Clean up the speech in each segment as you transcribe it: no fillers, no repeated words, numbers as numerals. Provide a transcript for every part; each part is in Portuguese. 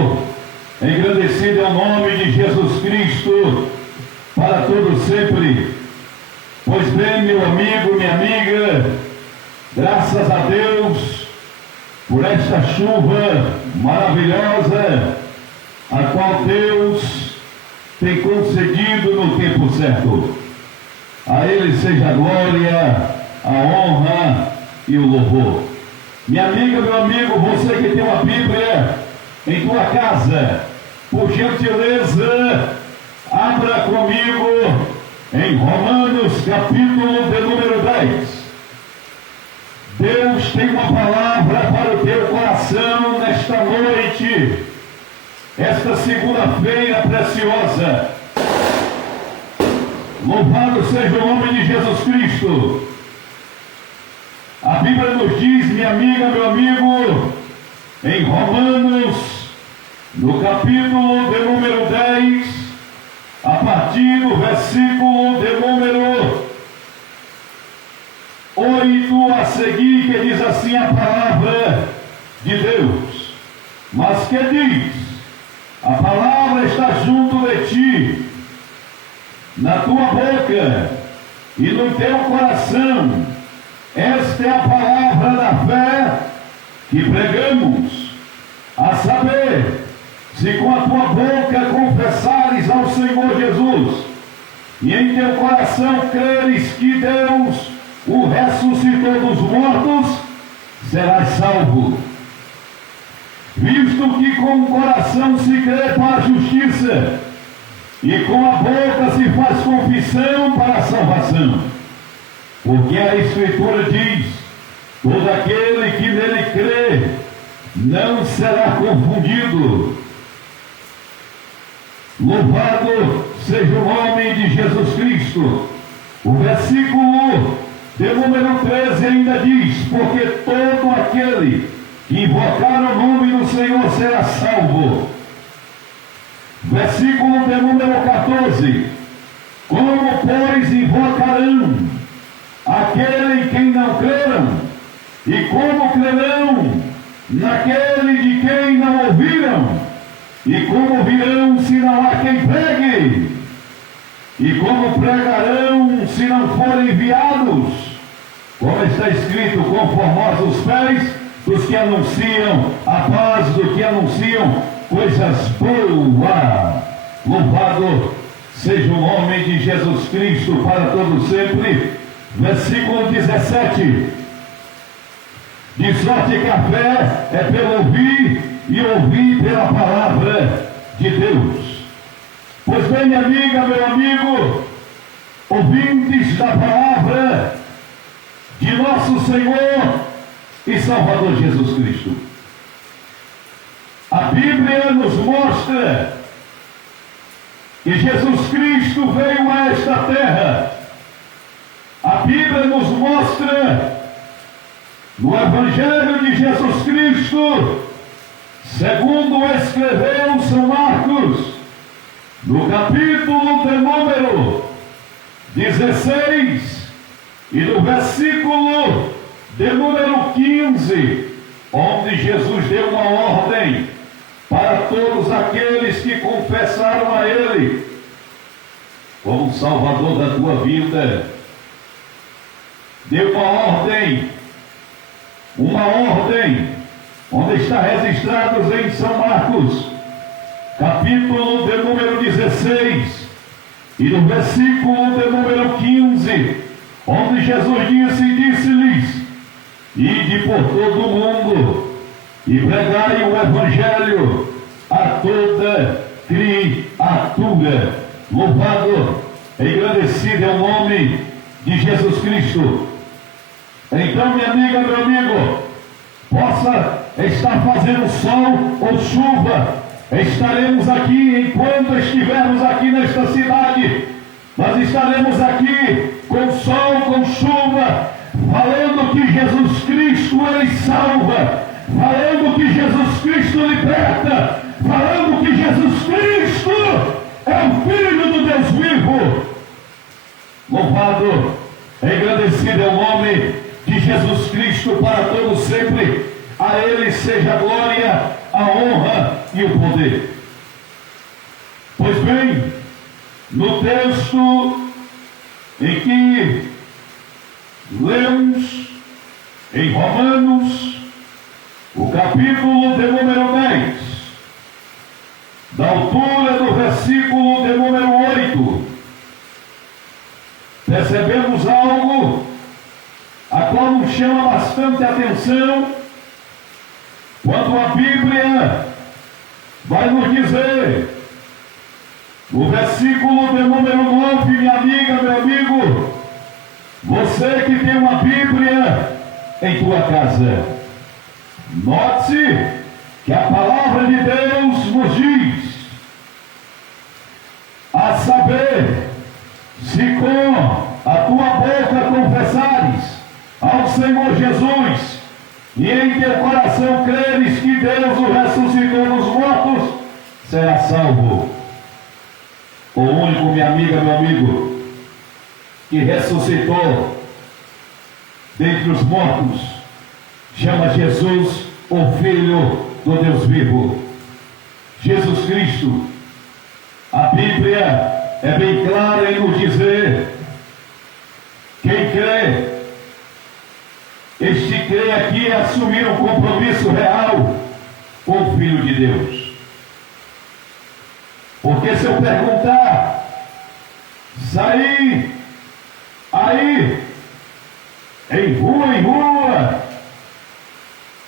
amigo, engrandecido é o nome de Jesus Cristo, para todo sempre. Pois bem, meu amigo, minha amiga, graças a Deus por esta chuva maravilhosa, a qual Deus tem concedido no tempo certo. A Ele seja a glória, a honra e o louvor. Minha amiga, meu amigo, você que tem uma Bíblia em tua casa, por gentileza, abra comigo em Romanos capítulo de número 10. Deus tem uma palavra para o teu coração nesta noite, esta segunda-feira preciosa. Louvado seja o nome de Jesus Cristo. A Bíblia nos diz, minha amiga, meu amigo, em Romanos, no capítulo de número 10, a partir do versículo de número 8 a seguir, que diz assim a palavra de Deus. Mas que diz? A palavra está junto de ti, na tua boca e no teu coração. Esta é a palavra da fé que pregamos, a saber, se com a tua boca confessares ao Senhor Jesus e em teu coração creres que Deus o ressuscitou dos mortos, serás salvo. Visto que com o coração se crê para a justiça e com a boca se faz confissão para a salvação. Porque a Escritura diz: todo aquele que nele crê não será confundido. Louvado seja o nome de Jesus Cristo. O versículo de número 13 ainda diz: porque todo aquele que invocar o nome do Senhor será salvo. Versículo de número 14: como, pois, invocarão aquele em quem não creram? E como crerão naquele de quem não ouviram? E como virão se não há quem pregue? E como pregarão se não forem enviados? Como está escrito: conformosos os pés dos que anunciam a paz, do que anunciam coisas boas. Louvado seja o nome de Jesus Cristo para todo sempre. Versículo 17: de sorte que a fé é pelo ouvir, e ouvir pela palavra de Deus. Pois bem, minha amiga, meu amigo, ouvintes da palavra de nosso Senhor e Salvador Jesus Cristo, a Bíblia nos mostra que Jesus Cristo veio a esta terra. A Bíblia nos mostra no Evangelho de Jesus Cristo, segundo escreveu São Marcos, no capítulo de número 16 e no versículo de número 15, onde Jesus deu uma ordem para todos aqueles que confessaram a Ele como Salvador da tua vida. Deu uma ordem, onde está registrado em São Marcos, capítulo de número 16, e no versículo de número 15, onde Jesus disse-lhes: ide por todo o mundo e pregai o Evangelho a toda criatura. Louvado e engrandecido é o nome de Jesus Cristo. Então, minha amiga, meu amigo, possa estar fazendo sol ou chuva, estaremos aqui enquanto estivermos aqui nesta cidade. Nós estaremos aqui com sol, com chuva, falando que Jesus Cristo Ele salva, falando que Jesus Cristo liberta, falando que Jesus Cristo é o Filho do Deus vivo. Louvado, engrandecido é o nome de Jesus Cristo para todos sempre. A Ele seja a glória, a a honra e o poder. Pois bem, no texto em que lemos em Romanos, o capítulo de número 10, da altura do versículo de número 8, percebemos algo a qual nos chama bastante atenção, quando a Bíblia vai nos dizer, no versículo de número 9, minha amiga, meu amigo, você que tem uma Bíblia em tua casa, note que a palavra de Deus nos diz, a saber, se com a tua boca confessares ao Senhor Jesus e em teu coração creres que Deus o ressuscitou dos mortos, será salvo. O único, minha amiga, meu amigo, que ressuscitou dentre os mortos, chama Jesus, o Filho do Deus vivo. Jesus Cristo. A Bíblia é bem clara em nos dizer, quem crê, este crê aqui é assumir um compromisso real com o Filho de Deus. Porque se eu perguntar, sair aí, em rua,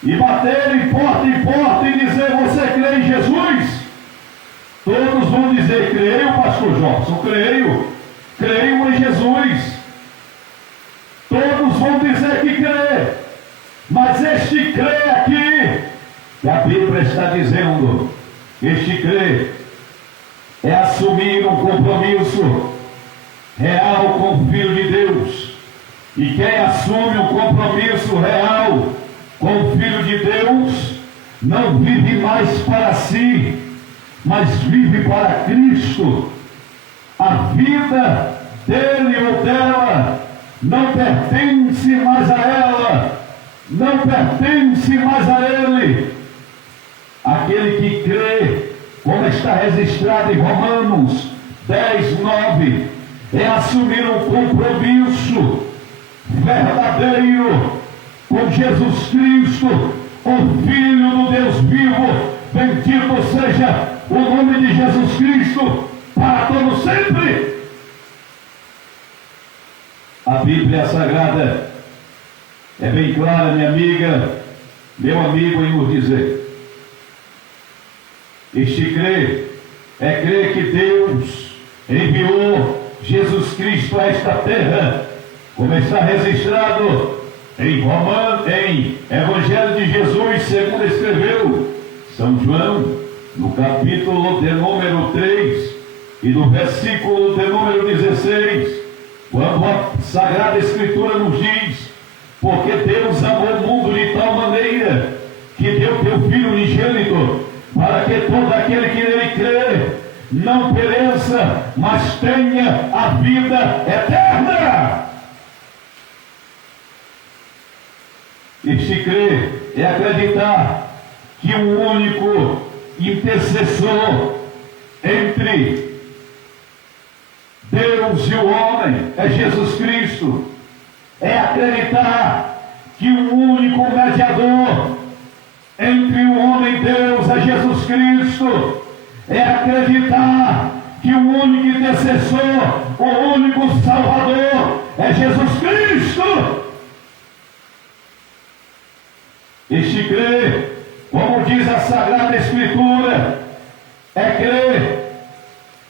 e bater em porta e dizer, você crê em Jesus? Todos vão dizer, creio, pastor Jobson, creio em Jesus. Todos vão dizer que crê, mas este crê aqui, que a Bíblia está dizendo, este crê, é assumir um compromisso real com o Filho de Deus. E quem assume um compromisso real com o Filho de Deus, não vive mais para si, mas vive para Cristo. A vida dele ou dela não pertence mais a ela, não pertence mais a ele. Aquele que crê, como está registrado em Romanos 10, 9, é assumir um compromisso verdadeiro com Jesus Cristo, o Filho do Deus vivo. Bendito seja o nome de Jesus Cristo para todo sempre. A Bíblia Sagrada é bem clara, minha amiga, meu amigo, em nos dizer, este crer é crer que Deus enviou Jesus Cristo a esta terra, como está registrado em Evangelho de Jesus, segundo escreveu São João, no capítulo de número 3 e no versículo de número 16, quando a Sagrada Escritura nos diz, porque Deus amou o mundo de tal maneira que deu teu Filho unigênito, para que todo aquele que nele crê não pereça, mas tenha a vida eterna. Este crer é acreditar que o único intercessor entre Deus e o homem é Jesus Cristo. É acreditar que o único mediador entre o homem e Deus é Jesus Cristo. É acreditar que o único intercessor, o único Salvador é Jesus Cristo. Este crer, como diz a Sagrada Escritura, é crer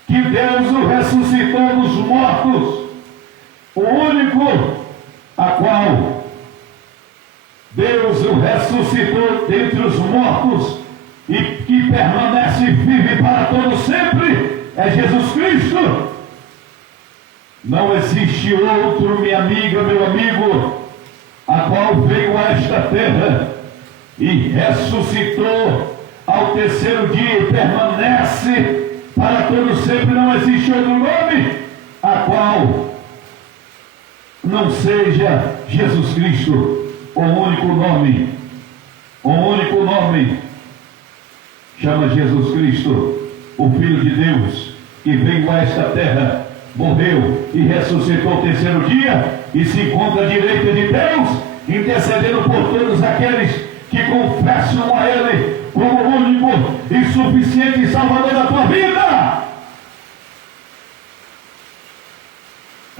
que Deus o ressuscitou dos mortos, o único a qual Deus o ressuscitou dentre os mortos e que permanece vive para todo sempre, é Jesus Cristo. Não existe outro, minha amiga, meu amigo, a qual veio a esta terra e ressuscitou ao terceiro dia e permanece para todo sempre. Não existe outro nome a qual não seja Jesus Cristo, o único nome chama Jesus Cristo, o Filho de Deus, que veio a esta terra, morreu e ressuscitou ao terceiro dia e se encontra à direita de Deus, intercedendo por todos aqueles que confessam a Ele como o único e suficiente Salvador da tua vida.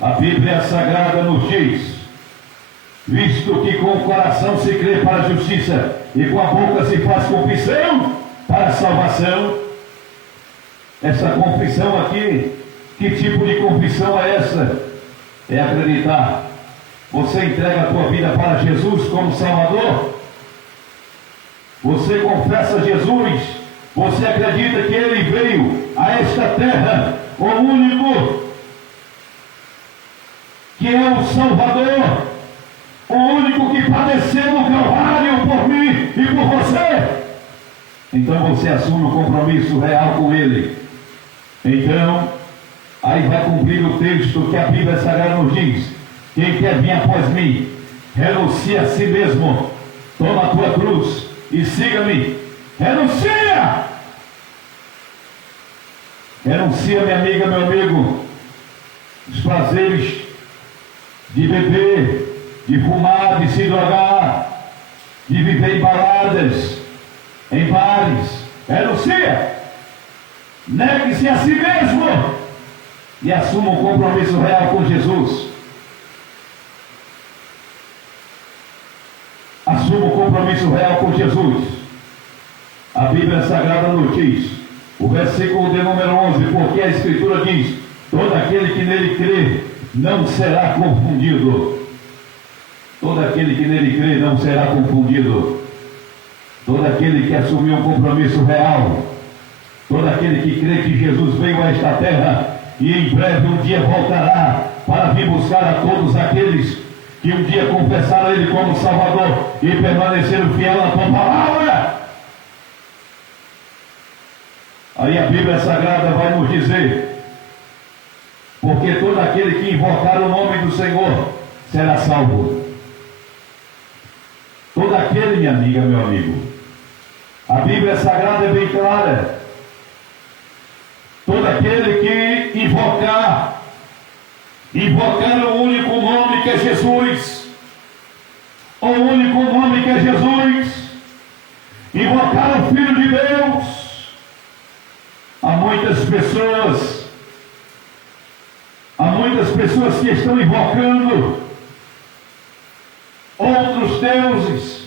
A Bíblia Sagrada nos diz: visto que com o coração se crê para a justiça e com a boca se faz confissão para a salvação. Essa confissão aqui, que tipo de confissão é essa? É acreditar. Você entrega a tua vida para Jesus como Salvador? Você confessa Jesus? Você acredita que Ele veio a esta terra, o único que é o Salvador, o único que padeceu no Calvário por mim e por você? Então você assume o compromisso real com Ele. Então, aí vai cumprir o texto que a Bíblia Sagrada nos diz: quem quer vir após mim, renuncie a si mesmo, toma a tua cruz e siga-me. Renuncia! Renuncia, minha amiga, meu amigo, os prazeres de beber, de fumar, de se drogar, de viver em baladas, em bares. Renuncia! Negue-se a si mesmo e assuma um compromisso real com Jesus. Assuma um compromisso real com Jesus. A Bíblia Sagrada nos diz, o versículo de número 11, porque a Escritura diz: todo aquele que nele crê não será confundido. Todo aquele que nele crê não será confundido. Todo aquele que assumiu um compromisso real, todo aquele que crê que Jesus veio a esta terra e em breve um dia voltará para vir buscar a todos aqueles que um dia confessaram Ele como Salvador e permaneceram fiel à tua palavra. Aí a Bíblia Sagrada vai nos dizer: porque todo aquele que invocar o nome do Senhor será salvo. Todo aquele, minha amiga, meu amigo, a Bíblia Sagrada é bem clara: todo aquele que invocar o único nome que é Jesus, o único nome que é Jesus, invocar o Filho de Deus. Há muitas pessoas que estão invocando outros deuses,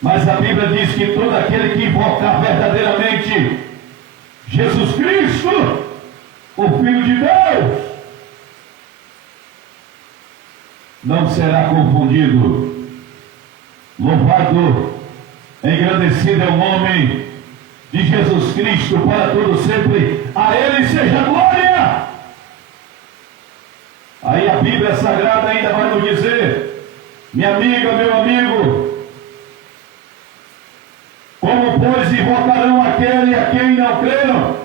mas a Bíblia diz que todo aquele que invocar verdadeiramente Jesus Cristo, o Filho de Deus, não será confundido. Louvado, engrandecido é o nome de Jesus Cristo para todo sempre. A Ele seja glória. Aí a Bíblia Sagrada ainda vai nos dizer, minha amiga, meu amigo: como, pois, invocarão aquele a quem não creram?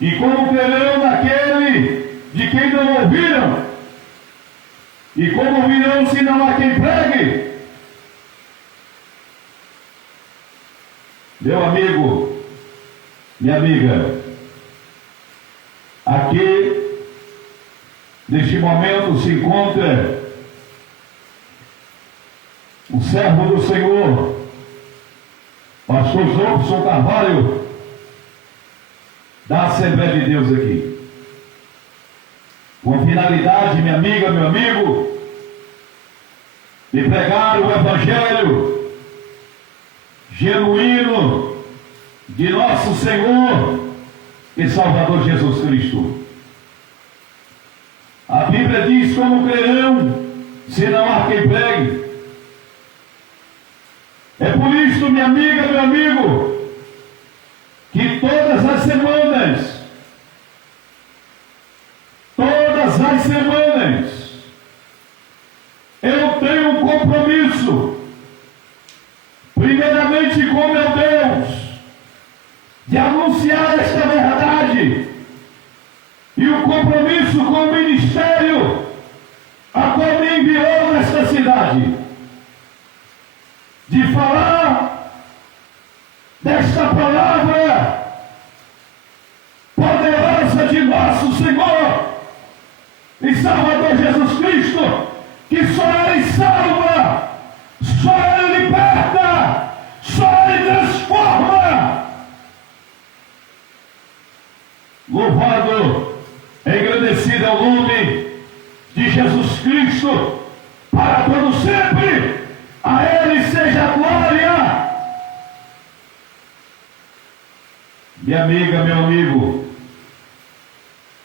E como crerão naquele de quem não ouviram? E como ouvirão se não há quem pregue? Meu amigo, minha amiga, aqui, neste momento, se encontra o servo do Senhor, pastor Jobson Carvalho, da Assembleia de Deus aqui, com a finalidade, minha amiga, meu amigo, de pregar o Evangelho genuíno de nosso Senhor e Salvador Jesus Cristo. A Bíblia diz: como crerão se não há quem pregue? É por isso, minha amiga, meu amigo, que todas as semanas, eu tenho um compromisso, primeiramente com meu Deus, de anunciar esta verdade, e o compromisso com o ministério a qual me enviou nesta cidade, de falar palavra poderosa de nosso Senhor e Salvador Jesus Cristo, que só Ele salva, só Ele liberta, só Ele transforma. Louvado, engrandecido é o nome de Jesus Cristo, para todo sempre. A Ele seja a glória. Minha amiga, meu amigo,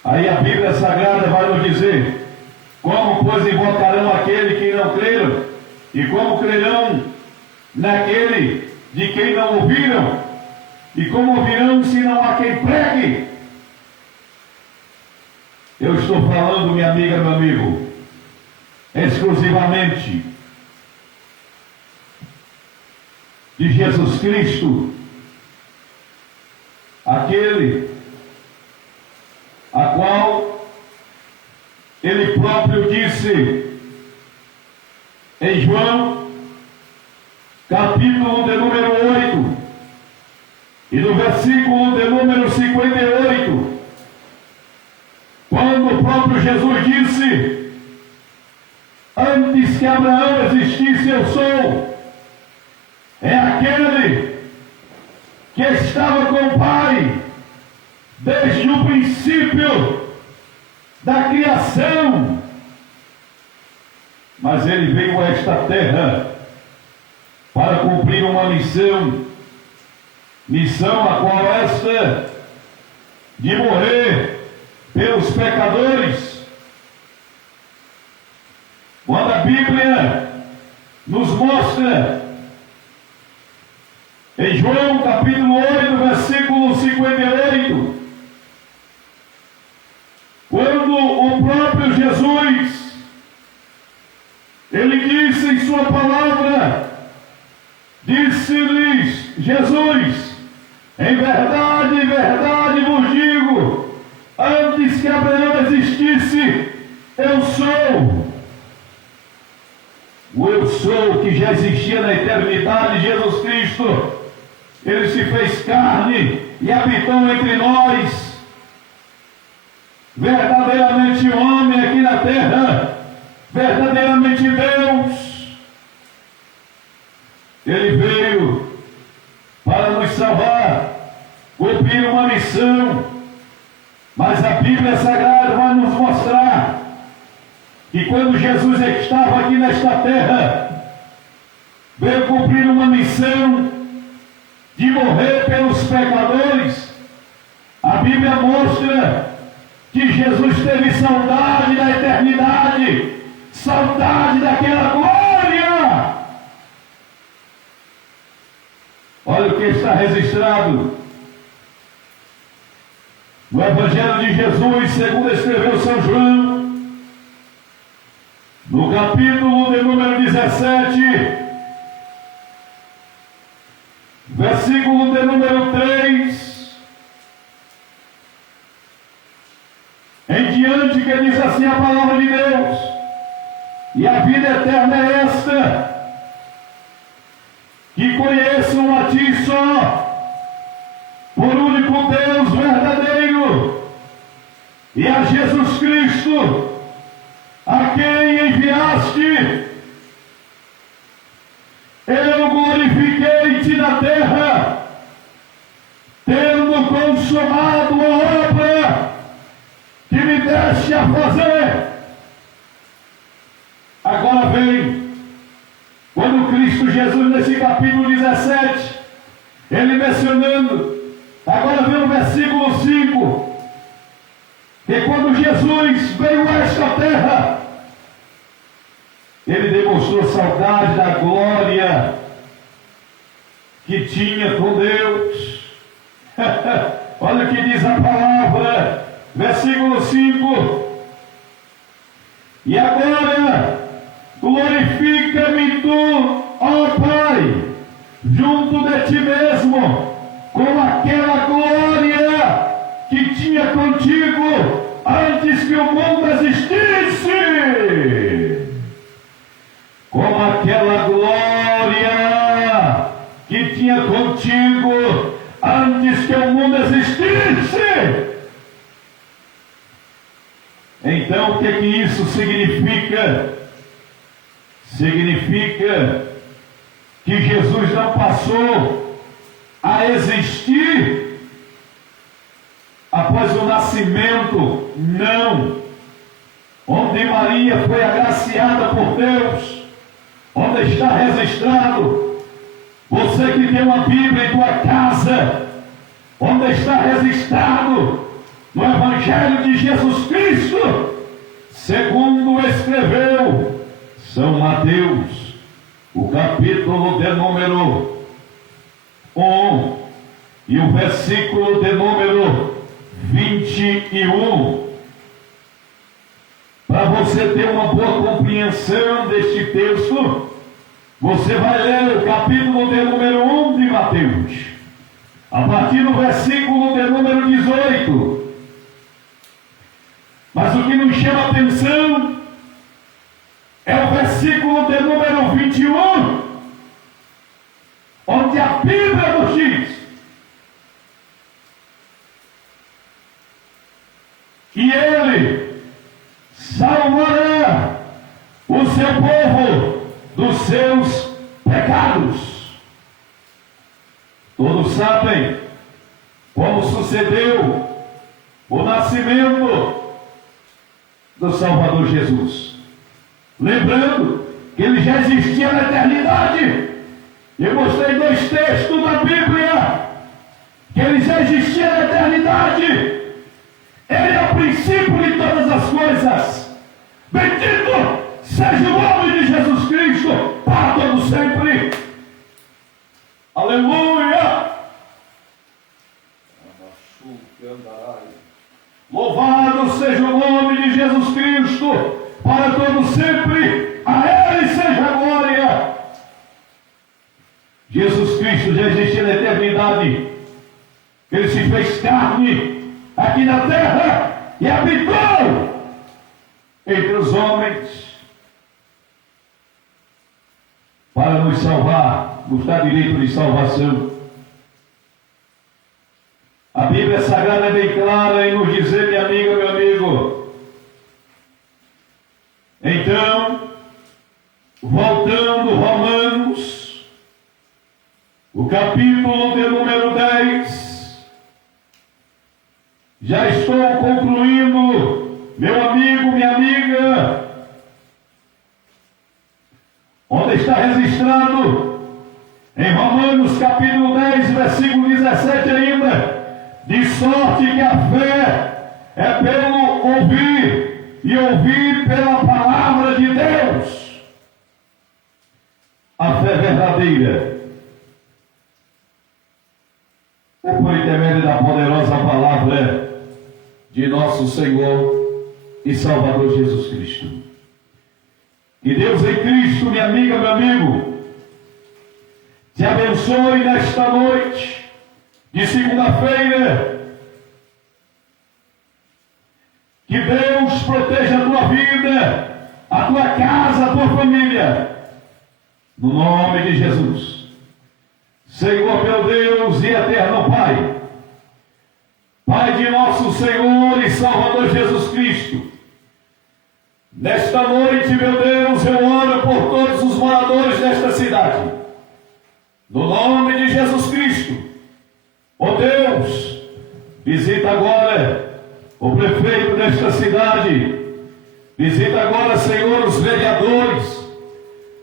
aí a Bíblia Sagrada vai nos dizer: como, pois, invocarão aquele que não creram? E como crerão naquele de quem não ouviram? E como ouvirão se não há quem pregue? Eu estou falando, minha amiga, meu amigo, exclusivamente de Jesus Cristo, aquele a qual Ele próprio disse em João, capítulo de número 8, e no versículo de número 58, quando o próprio Jesus disse: antes que Abraão existisse, eu sou. É aquele que estava com o Pai desde o princípio da criação, mas Ele veio a esta terra para cumprir uma missão a qual esta de morrer pelos pecadores. Quando a Bíblia nos mostra em João capítulo 8, versículo 58, quando o próprio Jesus, Ele disse em sua palavra, disse-lhes Jesus: em verdade vos digo, antes que Abraão existisse, eu sou. O eu sou que já existia na eternidade, Jesus Cristo, Ele se fez carne e habitou entre nós, verdadeiramente homem aqui na terra, verdadeiramente Deus. Ele veio para nos salvar, cumprir uma missão, mas a Bíblia Sagrada vai nos mostrar que quando Jesus estava aqui nesta terra, veio cumprir uma missão de morrer pelos pecadores. A Bíblia mostra que Jesus teve saudade da eternidade, saudade daquela glória. Olha o que está registrado no Evangelho de Jesus, segundo escreveu São João, no capítulo de número 17, versículo de número 3 em diante, que diz assim a palavra de Deus: e a vida eterna é esta, que conheçam a Ti só, por único Deus verdadeiro, e a Jesus Cristo, a quem enviaste. Eu glorifiquei-te na terra, tendo consumado a obra que me deste a fazer. Agora vem, quando Cristo Jesus, nesse capítulo 17, ele mencionando, agora vem o versículo 5, que quando Jesus veio a esta terra, Ele demonstrou saudade da glória que tinha com Deus. Olha o que diz a palavra, versículo 5: e agora glorifica-me tu, ó Pai, junto de ti mesmo, com aquela glória que tinha contigo antes que o mundo existisse. Com aquela glória que tinha contigo Então, o que isso significa? Significa que Jesus não passou a existir após o nascimento, não. Onde Maria foi agraciada por Deus, onde está registrado, você que tem uma Bíblia em tua casa, onde está registrado no Evangelho de Jesus Cristo, segundo escreveu São Mateus, o capítulo de número 1 e o versículo de número 21. Para você ter uma boa compreensão deste texto, você vai ler o capítulo de número 1 de Mateus, a partir do versículo de número 18. Mas o que nos chama a atenção é o versículo de número 21, onde a Bíblia nos diz que Ele salvará o seu povo dos seus pecados. Todos sabem como sucedeu o nascimento do Salvador Jesus. Lembrando que ele já existia na eternidade. Eu mostrei 2 textos da Bíblia que ele já existia na eternidade. Ele é o princípio de todas as coisas. Bendito seja o nome de Jesus Cristo para todo sempre. Aleluia! Louvado seja o nome de Jesus Cristo para todo sempre. A Ele seja a glória. Jesus Cristo já existia na eternidade. Ele se fez carne aqui na terra e habitou entre os homens para nos salvar, nos dar direito de salvação. A Bíblia Sagrada é bem clara em nos dizer, minha amiga, meu amigo. Então, voltando Romanos, o capítulo de número 10, já estou concluindo, meu amigo, minha amiga, onde está registrado em Romanos capítulo 10, versículo 17 ainda, de sorte que a fé é pelo ouvir, e ouvir pela palavra de Deus. A fé verdadeira é por intermédio da poderosa palavra de nosso Senhor e Salvador Jesus Cristo. Que Deus em Cristo, minha amiga, meu amigo, te abençoe nesta noite de segunda-feira. Que Deus proteja a tua vida, a tua casa, a tua família, no nome de Jesus. Senhor meu Deus e eterno Pai, Pai de nosso Senhor e Salvador Jesus Cristo, nesta noite, meu Deus, eu oro por todos os moradores desta cidade, no nome de Jesus Cristo. Ó Deus, visita agora o prefeito desta cidade, visita agora, Senhor, os vereadores,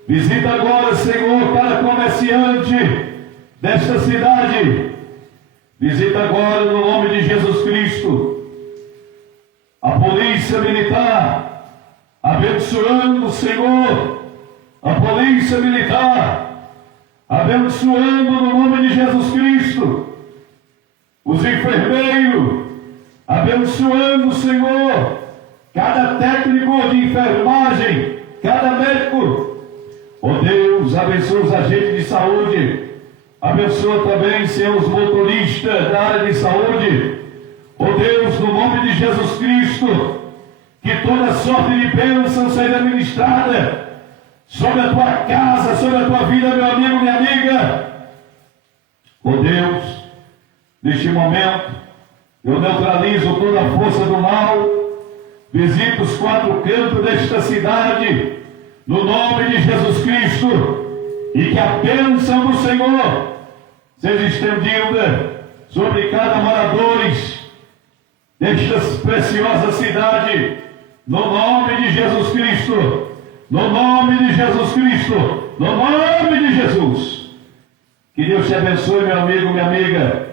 visita agora, Senhor, cada comerciante desta cidade, visita agora, no nome de Jesus Cristo, a polícia militar, abençoando, Senhor, a polícia militar, abençoando no nome de Jesus Cristo, os enfermeiros, abençoando, Senhor, cada técnico de enfermagem, cada médico. Ó Deus, abençoa os agentes de saúde, abençoa também, Senhor, os motoristas da área de saúde. Ó Deus, no nome de Jesus Cristo, que toda sorte de bênção seja ministrada sobre a tua casa, sobre a tua vida, meu amigo, minha amiga. Ó Deus, neste momento, eu neutralizo toda a força do mal, visita os quatro cantos desta cidade, no nome de Jesus Cristo, e que a bênção do Senhor seja estendida sobre cada morador desta preciosa cidade, no nome de Jesus Cristo, no nome de Jesus Cristo, no nome de Jesus. Que Deus te abençoe, meu amigo, minha amiga,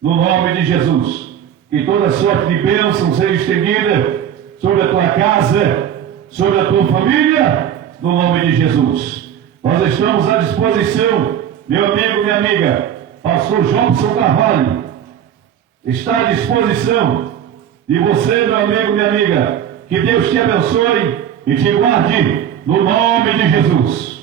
no nome de Jesus. Que toda sorte de bênção seja estendida sobre a tua casa, sobre a tua família, no nome de Jesus. Nós estamos à disposição, meu amigo, minha amiga. Pastor Jobson Carvalho está à disposição de você, meu amigo, minha amiga. Que Deus te abençoe e te guarde, no nome de Jesus.